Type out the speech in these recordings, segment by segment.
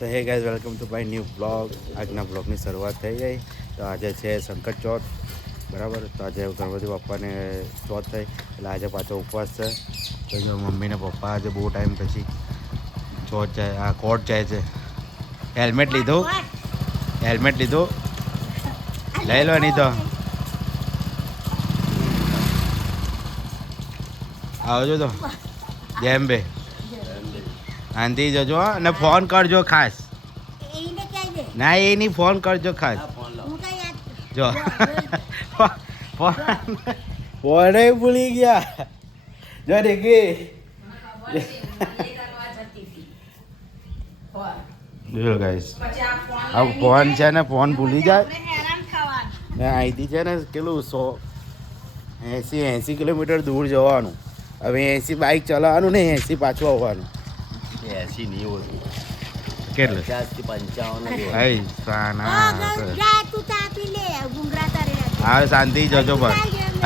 So hey guys welcome to my new blog. આજના બ્લોગની શરૂઆત થઈ ગઈ. તો આજે છે સંકટ ચોથ, બરાબર. તો આજે ગણપતિ બાપ્પાને ચોથ થઈ એટલે આજે પાછો ઉપવાસ છે. તો જો મમ્મીને પપ્પા આજે બહુ ટાઈમ પછી ચોથ જાય, આ કોર્ટ જાય છે. હેલ્મેટ લીધું, હેલ્મેટ લીધું, લઈ લો નહીં તો આવજો. તો જેમ બે આંધી જજો અને ફોન કરજો ખાસ. ના એ નહીં, ફોન કરજો ખાસ. જો ફોન ભૂલી ગયા. જો દેખી જો ગાઈસ આ ફોન છે ને, ફોન ભૂલી જાય ને. અહીંથી છે ને કેટલું 80 કિલોમીટર દૂર જવાનું. હવે 80 બાઇક ચલાવવાનું ને 80 પાછું આવવાનું. 80 નહીં હોતું, કેટલું 55 હા શાંતિ જજો બસ.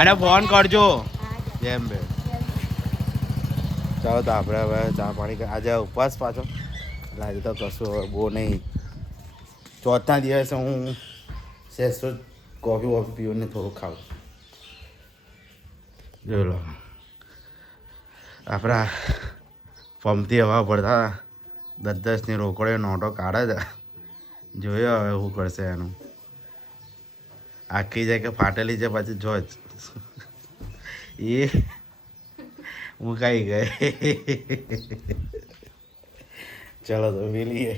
અને ફોન કરજો જેમ બે. ચાલો તો આપણે હવે ચા પાણી આજે ઉપવાસ પાછો આજે તો કશું હવે બહુ નહીં. ચોથના દિવસે હું સેસો કોફી વોફી પીવું ને થોડું ખાવું. જોઈ લો આપણા પંપથી હવા પડતા 10-10ની રોકડીઓ નોટો કાઢે છે. જોયો હવે શું કરશે એનું. આખી જાય કે ફાટેલી છે પાછી જો જ એ મુકાઈ ગઈ. ચલો તો મિલીએ.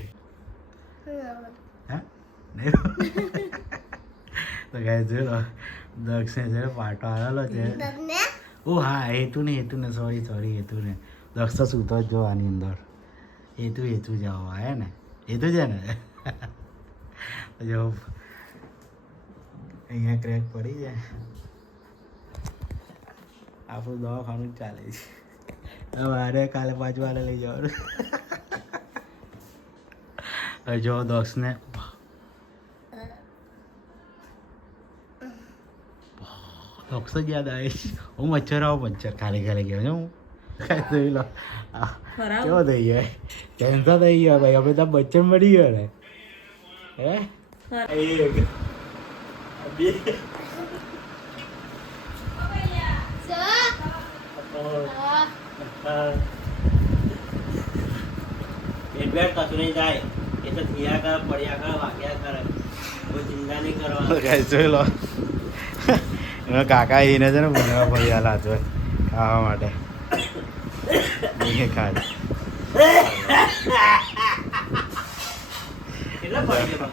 હા નહીં તો ગાય જોઈ લો દક્ષને છે પાટો આવેલો છે. ઓ હા હેતુ ને સોરી હેતુ ને દક્ષ તો સૂતો જ જો આની અંદર. હેતુ જાઓ હે ને, હેતુ છે ને. જો અહીંયા ક્રેક પડી જાય. આપણું દવાખાનું ચાલે છે. મારે કાલે પાછું વાલે લઈ જવાનું. જો દક્ષને દક્ષ જ યાદ આવે છે. હું મચ્છર ખાલી ગયો છું હું. જોઈ લો કેવો થઈ ગયો, ટેન્શન થઈ ગયો ભાઈ. હવે તો બચ્ચન મળી ગયો ને. હે કશું નહીં થાય. એ તો થયા કરે, પડ્યા કરે, વાગ્યા કરે, કોઈ ચિંતા નહીં કરવા. જોઈ લો એનો કાકા એને છે ને ભૂંગળા ફરી લાજો ખાવા માટે. ખાય કેટલા પડી ગયા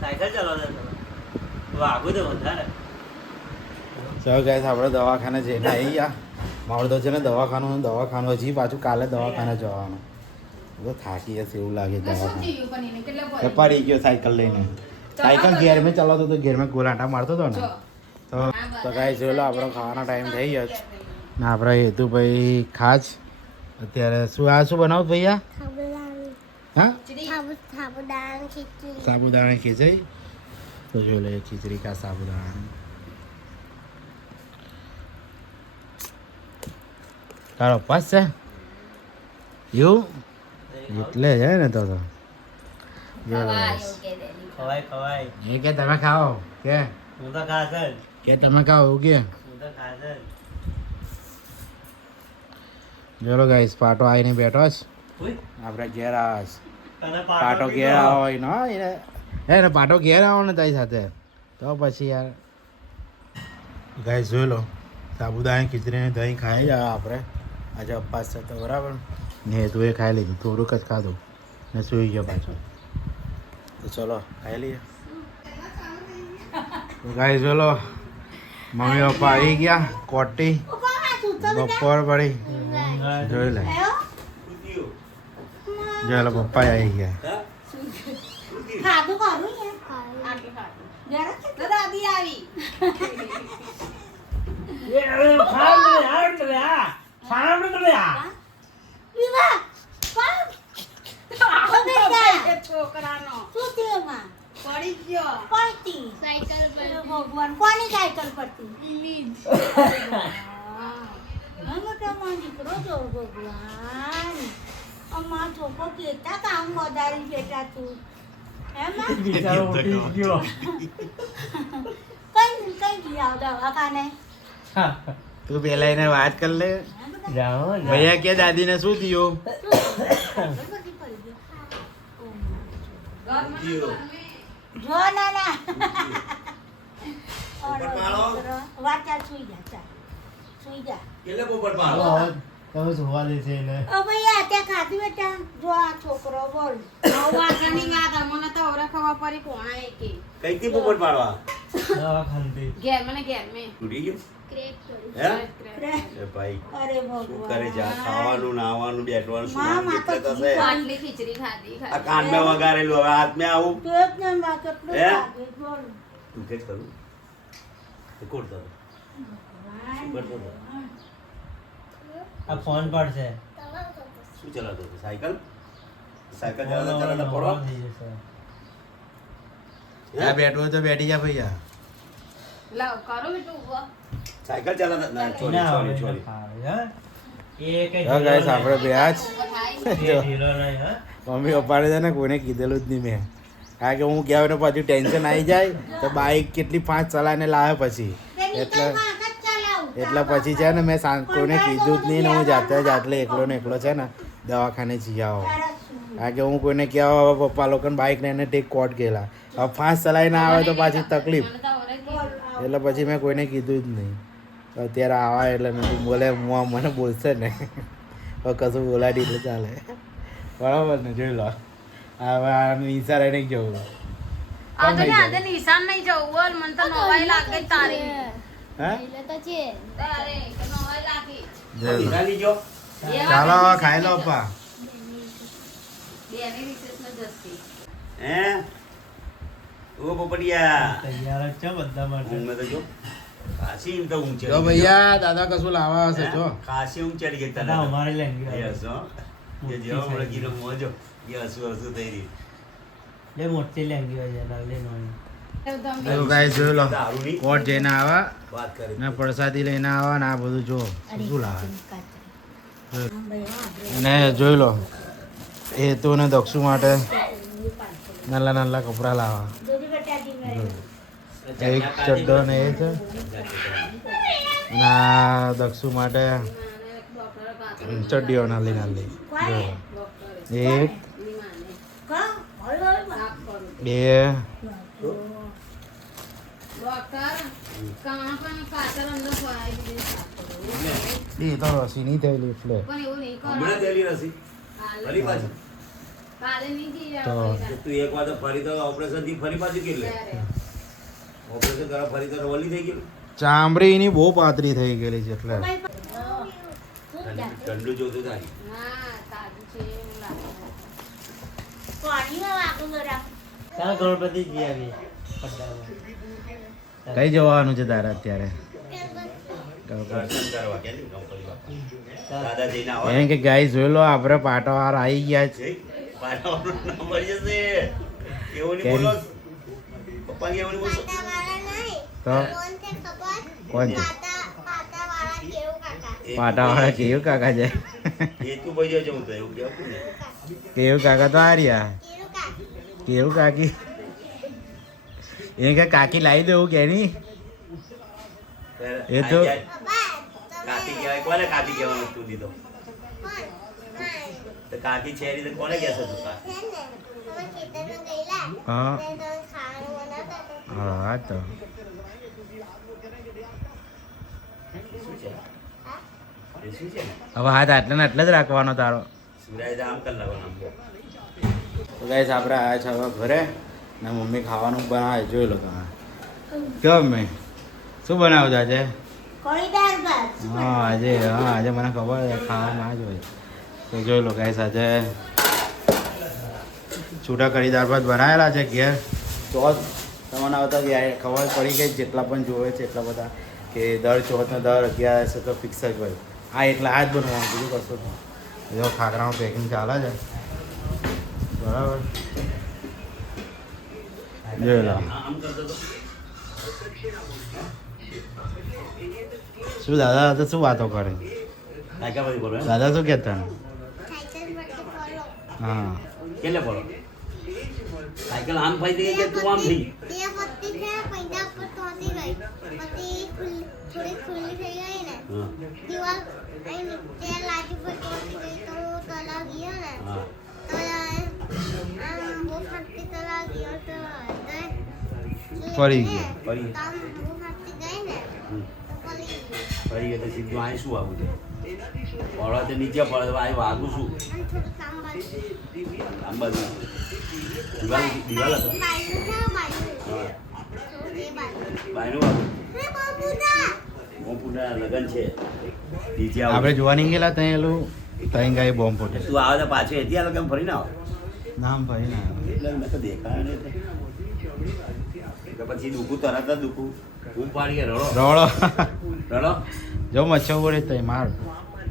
સાયકલ ચલાવતા વાગું તો વધારે. ચાલો ગાઈસ આપણે દવાખાને જઈને આવી ગયા. મારું તો છે ને દવાખાનું હજી પાછું કાલે દવાખાને જવાનું. તો થાકી જશે એવું લાગે. દવાખાને પડી ગયો સાયકલ લઈને. સાયકલ ઘેર મેં ચલાવતો તો ઘેર મેં ગોલાંટા મારતો હતો ને. તો ગાઈસ જોઈ લો આપણો ખાવાનો ટાઈમ થઈ ગયો છે ને. આપણે હેતુભાઈ ખાજ અત્યારે શું બનાવું ભૈયા? હા સાબુદાણા ખીચડી. તો જોઈ લે ખીચડી કા સાબુદાણા. તારો ઉપવાસ છે એવું એટલે છે ને. તો ખવાય એ કે તમે ખાઓ કે હું તો ખાશે કે તમે ખાઓ એવું કે. હું તો ખાશે. ચલો ગાઈસ પાટો આવીને બેઠો છે. આપણે ઘેર આવે તને પાટો ઘેર આવો હોય ને પાટો ઘેર આવો ને તારી સાથે તો પછી યાર. ગાઈસ જોઈ લો સાબુદાણા ખીચડીને દહીં ખાઈ જાય આપણે. આજે ઉપવાસ છે તો બરાબર ને. તું એ ખાઈ લીધું, થોડુંક જ ખાધું ને સૂઈ ગયો પાછો. તો ચલો ખાઈ લઈએ. ગાઈસ જોઈ લો મમ્મી પપ્પા આવી ગયા. કોટી બપોર પડી જોઈ લે. જોઈ લો પપ્પા આવી ગયા. છોકરાનો પડી ગયો સાયકલ ભગવાન કોની સાયકલ પડતી મોટા માં દીકરો જો ભગવાન અમાર લોકો કહેતા કામ વધારી બેટા તું એમાં બિચારો ઉઠી ગયો. કઈ ગયા દવાખાને તું પેલા એને વાત કર લે જાઓ ને. ભૈયા કે દાદીને શું થયું બધી પડી ગઈ. જો ના ના વાચા સુઈ જા ચાલ સુઈ જા હાલો, હવે તમે જોવા દેશે એને. ઓ ભાઈ આ ત્યાં ખાધી બેટા જો આ છોકરો બોલ કઈથી પોપટ પાડવા દવાખાનેથી. તૂટી ગયું હે એ ભાઈ અરે શું ભગવાન કરે છે આ ખાવાનું નાવાનું બેઠવાનું શું માં, માં તો દિક્કત હશે આ કાનમાં વગાડેલું હવે હાથમાં આવું તો એક ને માં કેટલું હે? લાગે બોલ તું કે જ કરું એ કોણ તારો? શું કરતો હતો? આ ફોન પડશે. શું ચલાવતો હતો સાયકલ સાયકલ ચલાવતા ચલાવતા પડો થઈ જશે. આ બેઠો તો બેઠી જા ભૈયા સાયકલ ચલાવતા ના છોડી ના, છોડી હવે છોડી ખાવે, હા? એ કઈ હા ગાઈસ આપણે બે આજ એ ઢીલો નહીં, હા? મમ્મી પપ્પાને છે ને કોઈને કીધેલું જ નહીં મેં કારણ કે હું ગયા હોય ને પાછું ટેન્શન આવી જાય તો બાઈક કેટલી 5 ચલાવીને લાવે પછી એટલે એટલે પછી છે ને મેં કોઈને કીધું જ નહીં ને હું જાતે જ આટલે એકલો ને એકલો છે ને દવાખાને જઈ આવો કારણ કે હું કોઈને કહેવા હવે પપ્પા લોકોને બાઈક લઈને ટેક કોટ ગયેલા હવે 5 ચલાવીને આવે તો પાછી તકલીફ એટલે પછી મેં કોઈને કીધું જ નહીં તો અત્યારે આવા એટલે મેં કીધું બોલે હું મને બોલશે ને હવે કશું બોલાડી એટલે ચાલે બરાબર ને જોઈ લો હવે આ ઈશારા નહીં જવું નિશાન નહીં જવું બોલ મને તો નવાઈ લાગે તારી હા તારે નવાઈ લાગી જોઈ લો નિરાલી જો ચાલો હવે ખાઈ લો પપ્પા બેની રિસેસમાં જશે હે ઓ પોપટિયા તૈયાર જ છે બધા માટે. ઊંઘ તો જો ખાસી એમ તો ઊંઘ ચડી જો ગઈ. ભૈયા દાદા કશું લાવવા હશે હે? જો ખાસી ઊંઘ ચડી ગઈ તને ના, તો. અમારી લેંગી યસ હો એ જેવો મળે કીધું મોજો એ હસું હસું થઈ રહી લે મોટી લેંગી હોય છે નાની નાની. જો ગાઈસ જોઈ લો દારૂ ની કોટ જઈને આવા વાત કરી ને પ્રસાદી લઈને આવા ને આ બધું જો શું લાવે અને જોઈ લો એ તો ને દક્ષુ માટે નાના નાના કપડા લાવવા એક ચડ્ડો ને એ છે અને આ દક્ષુ માટે ચડ્ડીઓ નાલી નાલી જો એક બે એ તો રસી નહીં થયેલી એટલે હમણાં થયેલી રસી ફરી પાછી તો તું એક વાર તો ફરી તો ઓપરેશન થી ફરી પાછી કેટલે ઓપરેશન કરવા ફરી તો ઓલી થઈ ગયેલું ચામડી એની બહુ પાતળી થઈ ગયેલી છે એટલે ઠંડુ જોતું તારી ચાલ ગણપતિ જી આવી પડદામાં. કઈ જવાનું છે તારે અત્યારે દર્શન કરવા કે નહીં ગણપતિ બાપા દાદાજીના આવે એમ કે ગાય જોઈ લો આપણે પાટાવાર આવી ગયા છે જઈ પાડાવાનું નામ મળી જશે એવું નહીં બોલો પપ્પા એવું નહીં બોલશો તો કોણ છે એ પાટાવાળા કેવું કાકા છે એ તું ભાઈ જવું તો એવું કેવું ને કેવું કાકા તો આ રહ્યા કેવું કાકી એ કે કાકી લાવી દેવું કે નહીં એ તો- કાકી કહેવાય કોને કાકી કહેવાનું તું દીધો તો કાકી છે રીતે કોને કહેશે તું કાકી હા હા તો શું છે એ શું છે હવે હાથ આટલે ને આટલે જ રાખવાનો તારો સુરાજ આમ કરી લાવવાનું તો ગાઈસ આપણે આવ્યા છે હવે ઘરે ને મમ્મી ખાવાનું બનાવે જોઈ લો તમે કેમ મેં શું બનાવ્યું છે આજે હા આજે મને ખબર છે ખાવામાં જ હોય તો જોઈ લો ગાઈસ આજે છૂટા કરી દાળ ભાત બનાવેલા છે ઘેર ચોથ તમને આવતા ખબર પડી ગઈ જેટલા પણ જોવે છે એટલા બધા કે દર ચોથને દર 11 તો ફિક્સ જ હોય આ એટલે આ જ બનવાનું બીજું કશું નહીં જો ખાખરાનું પેકિંગ ચાલે છે બરાબર જોઈ લો આમ કરતો તો શું દાદા તો શું વાતો કરે નાખ્યા પછી બોલો દાદા શું કહેતા હા કેટલે પડો સાયકલ આમ ફરી ગઈ કે તું આમ થઈ તે પત્તી છે પૈડા પર તોતી ગઈ પછી થોડી ખુલ્લી થઈ ગઈ ને હા દીવાલ અહીં તે લાજી પર તોતી ગઈ તો તલા ગયો ને હા તો આમ બહુ ફાટતી તલા ગયો તો પડી ગયો. પડી ગયો. આમ બહુ ફાટતી ગઈ ને હમ. તો પડી ગઈ ફરી ગયો તો સીધું અહીં શું આવું છે પડવા તો નીચે પડે અહીં વાગું શું અને થોડું કામ બાજુ આમ બાજુ દિવાલ દિવાલ હતો બાજુ છે બાજુ હા એ બાજુ બાયનું વાગું હે બાબુદા મોપુના લગન છે નીચે આવું આપણે જોવા નહીં ગયેલા ત્યાં એલું ત્યાં ગાય બોમ્બ ફૂટે તું આવે તો પાછો એથી લગન ફરી ના આવ નામ ભાઈ ના એટલે મેં તો દેખાયો નહીં તો પછી દુખું તરત જ દુખું હું પાડી કે રડો રડો રડો જો મચ્છર પડે તો માર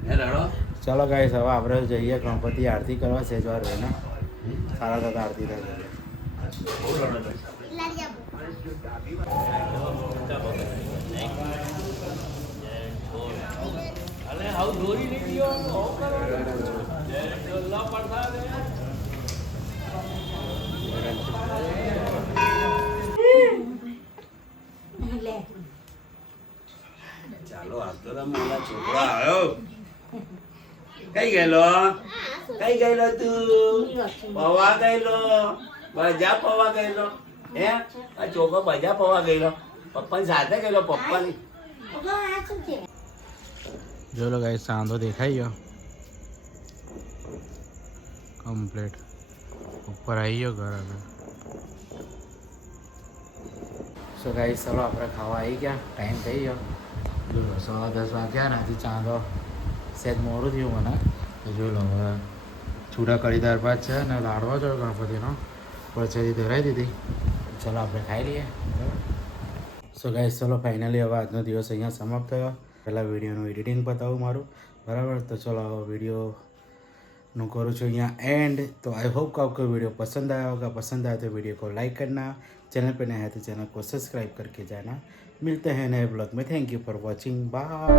હે રડો ચલો ગાઈસ હવે આપણે જઈએ ગણપતિ આરતી કરવા સેજવાર રહીને સારા થતા આરતી થાય બહુ રડો તો. લાડિયા લે ચાલો આ તો મારા છોકરો આવ્યો કઈ ગયેલો કઈ ગયેલો તું પવા ગયેલો બજા પવા ગયેલો હે આ છોકરો બજા પવા ગયેલો પપ્પાની સાથે ગયેલો પપ્પાની ઓગો આ શું છે જો લો ગાઈસ સાંધો દેખાઈ ગયો કમ્પ્લીટ ઉપર આવી ગયો ઘર આગળ સો ગાઈસ ચલો આપણે ખાવા આવી ગયા ટાઈમ થઈ ગયો જો લો 10:15 વાગ્યા ને હજી ચાંદો સહેજ મોડું થયું મને તો જોઈ લો હવે ચૂડા કઢી દાળ ભાત છે ને લાડવો જો ગણપતિનો પરચેરી ધરાઈ દીધી ચલો આપણે ખાઈ લઈએ સો ગાઈસ ચલો ફાઇનલી હવે આજનો દિવસ અહીંયા સમાપ્ત થયો પહેલાં વિડીયોનું એડિટિંગ બતાવું મારું બરાબર તો ચલો હવે વિડીયોનું કરું છું અહીંયા एंड तो आई होप को आपको वीडियो पसंद आया होगा पसंद आया तो वीडियो को लाइक करना चैनल पे नया है तो चैनल को सब्सक्राइब करके जाना मिलते हैं नए ब्लॉग में thank you for watching bye